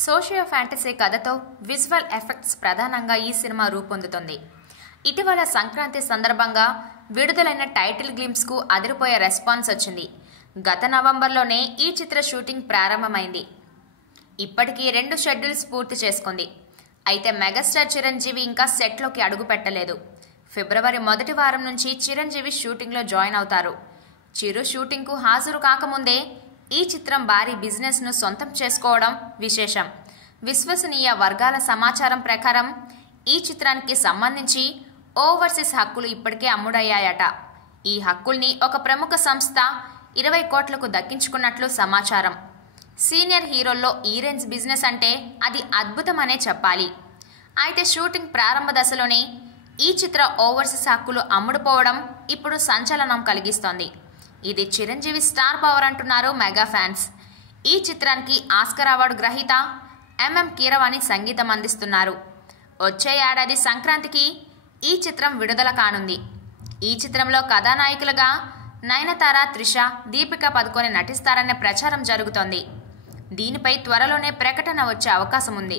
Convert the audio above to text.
Socio fantasy కథతో visual effects ప్రధానంగా ఈ సినిమా రూపొందుతుంది. ఇటీవల సంక్రాంతి సందర్భంగా విడుదలైన టైటిల్ గ్లింప్స్కు అదిరిపోయే రెస్పాన్స్ వచ్చింది. గత నవంబర్లోనే ఈ చిత్ర షూటింగ్ ప్రారంభమైంది. ఇప్పటికీ 2 షెడ్యూల్స్ పూర్తి చేసుకుంది. అయితే మెగాస్టార్ చిరంజీవి ఇంకా సెట్లోకి అడుగు పెట్టలేదు. ఫిబ్రవరి మొదటి వారం నుంచి చిరంజీవి షూటింగ్లో జాయిన్ అవుతారు. చిరు షూటింగ్కు హాజరు కాకముందే ఈ చిత్రం భారీ బిజినెస్ను సొంతం చేసుకోవడం విశేషం. విశ్వసనీయ వర్గాల సమాచారం ప్రకారం ఈ చిత్రానికి సంబంధించి ఓవర్సీస్ హక్కులు ఇప్పటికే అమ్ముడయ్యాయట. ఈ హక్కుల్ని ఒక ప్రముఖ సంస్థ 20 కోట్లకు దక్కించుకున్నట్లు సమాచారం. సీనియర్ హీరోల్లో ఈ రేంజ్ బిజినెస్ అంటే అది అద్భుతమనే చెప్పాలి. అయితే షూటింగ్ ప్రారంభ దశలోనే ఈ చిత్ర ఓవర్సీస్ హక్కులు అమ్ముడుపోవడం ఇప్పుడు సంచలనం కలిగిస్తోంది. ఇది చిరంజీవి స్టార్ పవర్ అంటున్నారు మెగా ఫ్యాన్స్. ఈ చిత్రానికి ఆస్కర్ అవార్డు గ్రహీత ఎంఎం కీరవాణి సంగీతం అందిస్తున్నారు. వచ్చే ఏడాది సంక్రాంతికి ఈ చిత్రం విడుదల కానుంది. ఈ చిత్రంలో కథానాయకులుగా నయనతార, త్రిష, దీపిక పదుకొని నటిస్తారనే ప్రచారం జరుగుతోంది. దీనిపై త్వరలోనే ప్రకటన వచ్చే అవకాశం ఉంది.